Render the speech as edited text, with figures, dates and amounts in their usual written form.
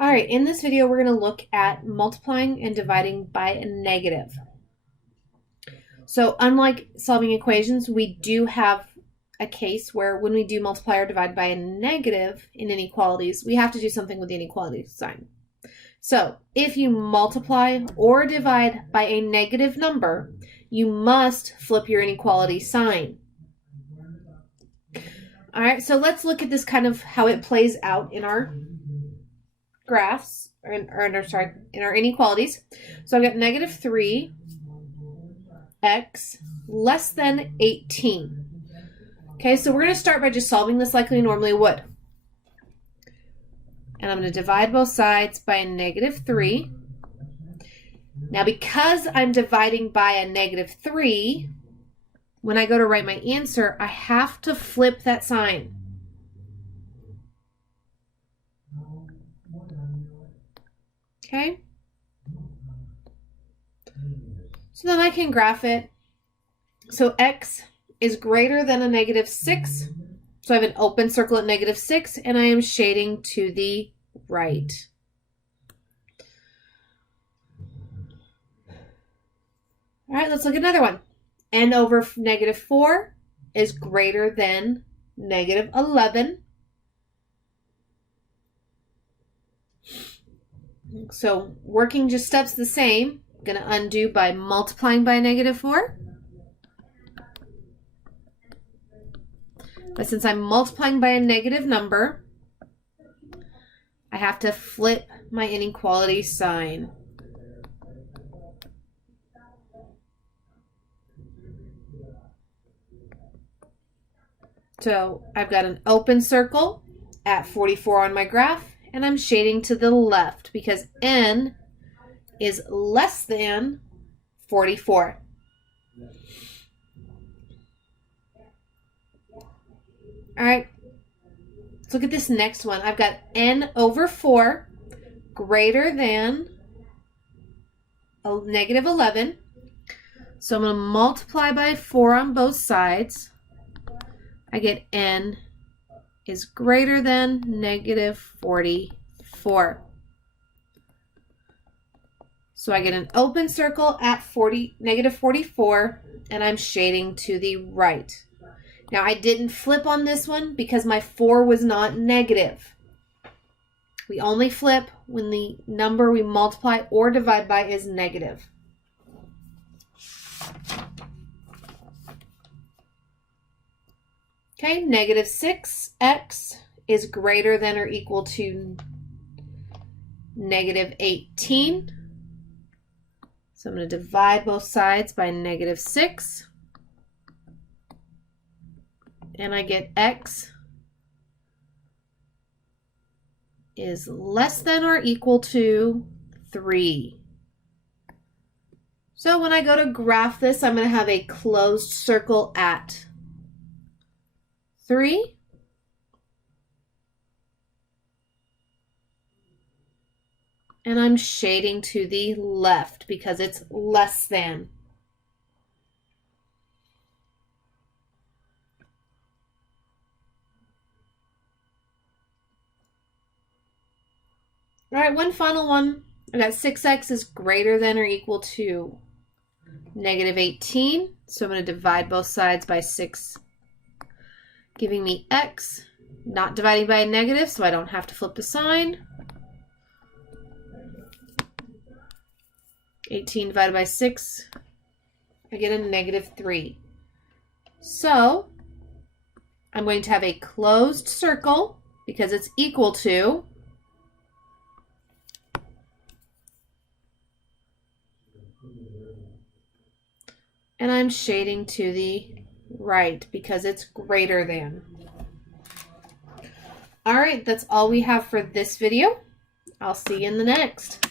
All right, in this video, we're going to look at multiplying and dividing by a negative. So unlike solving equations, we do have a case where when we do multiply or divide by a negative in inequalities, we have to do something with the inequality sign. So if you multiply or divide by a negative number, you must flip your inequality sign. All right, so let's look at this kind of how it plays out in our graphs, or in our inequalities. So I've got negative 3x less than 18. Okay, so we're going to start by just solving this like we normally would. And I'm going to divide both sides by a negative 3. Now, because I'm dividing by a negative 3, when I go to write my answer, I have to flip that sign. Okay? So then I can graph it. So x is greater than a negative 6. So I have an open circle at negative 6, and I am shading to the right. All right, let's look at another one. N over negative 4 is greater than negative 11. So working just steps the same. I'm going to undo by multiplying by negative 4. But since I'm multiplying by a negative number, I have to flip my inequality sign. So I've got an open circle at 44 on my graph, and I'm shading to the left because n is less than 44. All right, let's look at this next one. I've got n over 4 greater than a negative 11. So I'm going to multiply by 4 on both sides. I get n is greater than negative 44. So I get an open circle at negative 44, and I'm shading to the right. Now I didn't flip on this one because my 4 was not negative. We only flip when the number we multiply or divide by is negative. Okay, negative 6x is greater than or equal to negative 18. So I'm going to divide both sides by negative 6. And I get x is less than or equal to 3. So when I go to graph this, I'm going to have a closed circle at 3. And I'm shading to the left because it's less than. All right, one final one. I got 6x is greater than or equal to negative 18. So I'm going to divide both sides by 6, giving me x, not dividing by a negative, so I don't have to flip the sign. 18 divided by 6, I get a negative 3. So I'm going to have a closed circle because it's equal to and I'm shading to the right because it's greater than. All right, that's all we have for this video. I'll see you in the next.